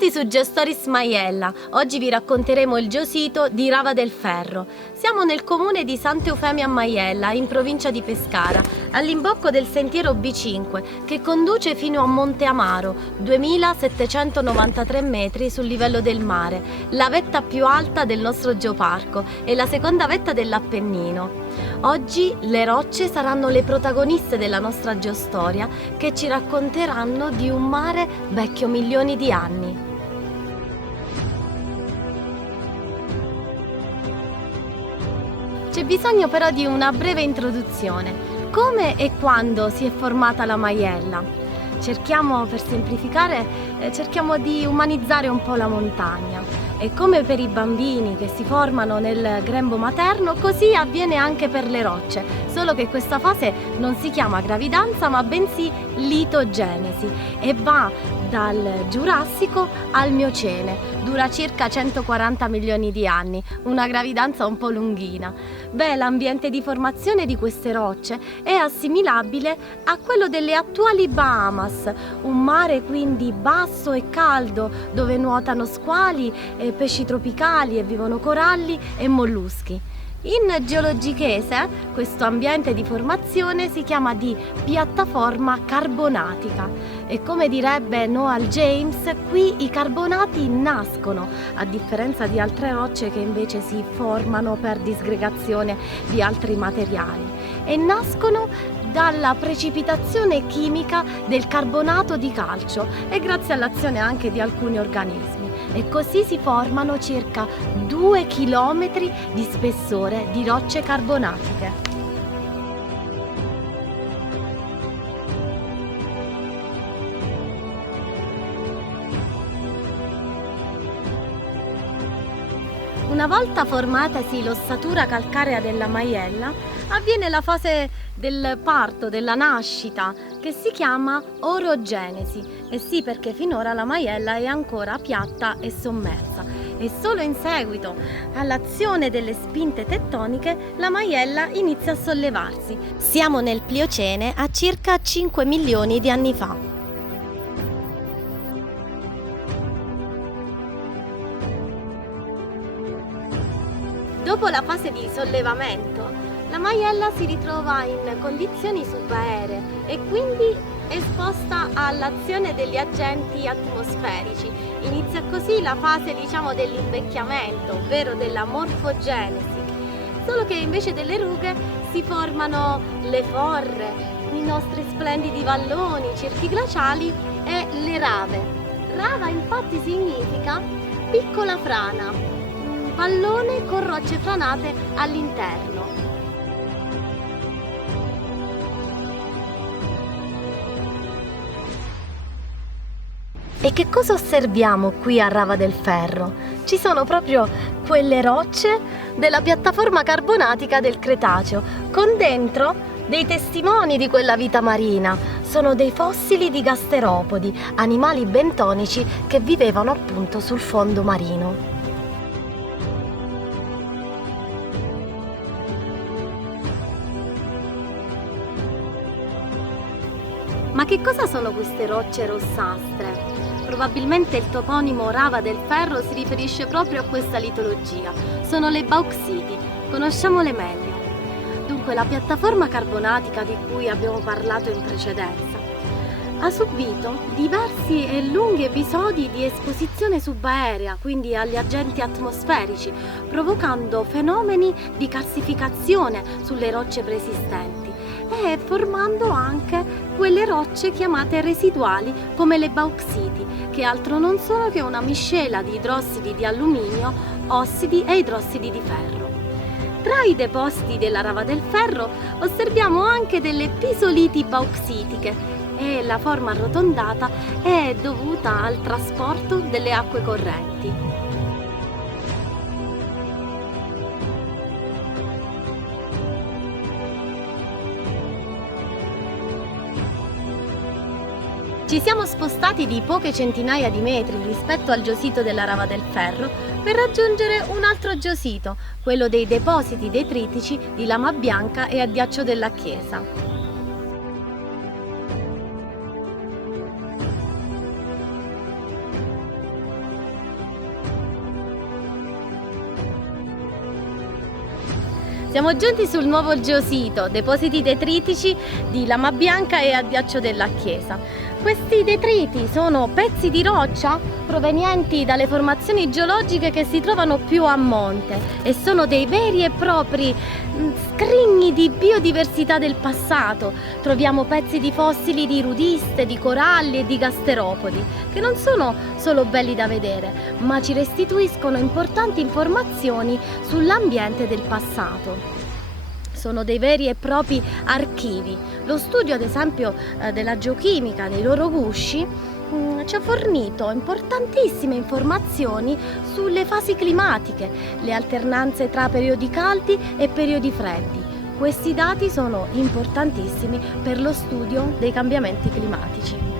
Benvenuti su Geostories Maiella. Oggi vi racconteremo il geosito di Rava del Ferro. Siamo nel comune di Santa Eufemia a Maiella, in provincia di Pescara, all'imbocco del sentiero B5 che conduce fino a Monte Amaro, 2793 metri sul livello del mare, la vetta più alta del nostro geoparco e la seconda vetta dell'Appennino. Oggi le rocce saranno le protagoniste della nostra geostoria che ci racconteranno di un mare vecchio milioni di anni. C'è bisogno però di una breve introduzione. Come e quando si è formata la Maiella? Cerchiamo, per semplificare, di umanizzare un po' la montagna. E come per i bambini che si formano nel grembo materno, così avviene anche per le rocce, solo che questa fase non si chiama gravidanza ma bensì litogenesi e va dal Giurassico al Miocene, dura circa 140 milioni di anni, una gravidanza un po' lunghina. Beh, l'ambiente di formazione di queste rocce è assimilabile a quello delle attuali Bahamas, un mare quindi basso e caldo dove nuotano squali e pesci tropicali e vivono coralli e molluschi. In geologichese questo ambiente di formazione si chiama di piattaforma carbonatica e come direbbe Noel James, qui i carbonati nascono, a differenza di altre rocce che invece si formano per disgregazione di altri materiali e nascono dalla precipitazione chimica del carbonato di calcio e grazie all'azione anche di alcuni organismi. E così si formano circa 2 chilometri di spessore di rocce carbonatiche. Una volta formatasi l'ossatura calcarea della Maiella, avviene la fase del parto, della nascita, che si chiama orogenesi. E sì, perché finora la Maiella è ancora piatta e sommersa. E solo in seguito all'azione delle spinte tettoniche la Maiella inizia a sollevarsi. Siamo nel Pliocene a circa 5 milioni di anni fa. Dopo la fase di sollevamento, la Maiella si ritrova in condizioni subaeree e quindi esposta all'azione degli agenti atmosferici. Inizia così la fase, dell'invecchiamento, ovvero della morfogenesi. Solo che invece delle rughe si formano le forre, i nostri splendidi valloni, circhi glaciali e le rave. Rava infatti significa piccola frana. Pallone con rocce franate all'interno. E che cosa osserviamo qui a Rava del Ferro? Ci sono proprio quelle rocce della piattaforma carbonatica del Cretaceo, con dentro dei testimoni di quella vita marina. Sono dei fossili di gasteropodi, animali bentonici che vivevano appunto sul fondo marino. Ma che cosa sono queste rocce rossastre? Probabilmente il toponimo Rava del Ferro si riferisce proprio a questa litologia. Sono le bauxiti, conosciamole meglio. Dunque, la piattaforma carbonatica di cui abbiamo parlato in precedenza ha subito diversi e lunghi episodi di esposizione subaerea, quindi agli agenti atmosferici, provocando fenomeni di calcificazione sulle rocce preesistenti e formando anche quelle rocce chiamate residuali come le bauxiti, che altro non sono che una miscela di idrossidi di alluminio, ossidi e idrossidi di ferro. Tra i depositi della Rava del Ferro osserviamo anche delle pisoliti bauxitiche e la forma arrotondata è dovuta al trasporto delle acque correnti. Ci siamo spostati di poche centinaia di metri rispetto al geosito della Rava del Ferro per raggiungere un altro geosito, quello dei depositi detritici di lama bianca e addiaccio della chiesa. Siamo giunti sul nuovo geosito, depositi detritici di Lama Bianca e Addiaccio della Chiesa. Questi detriti sono pezzi di roccia provenienti dalle formazioni geologiche che si trovano più a monte e sono dei veri e propri scrigni di biodiversità del passato. Troviamo pezzi di fossili di rudiste, di coralli e di gasteropodi, che non sono solo belli da vedere, ma ci restituiscono importanti informazioni sull'ambiente del passato. Sono dei veri e propri archivi. Lo studio, ad esempio, della geochimica dei loro gusci ci ha fornito importantissime informazioni sulle fasi climatiche, le alternanze tra periodi caldi e periodi freddi. Questi dati sono importantissimi per lo studio dei cambiamenti climatici.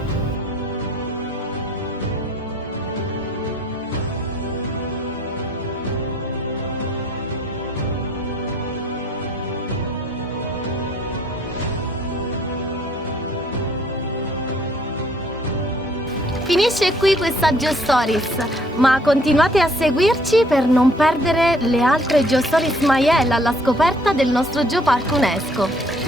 Finisce qui questa GeoStories, ma continuate a seguirci per non perdere le altre GeoStories Maiella alla scoperta del nostro Geoparco UNESCO.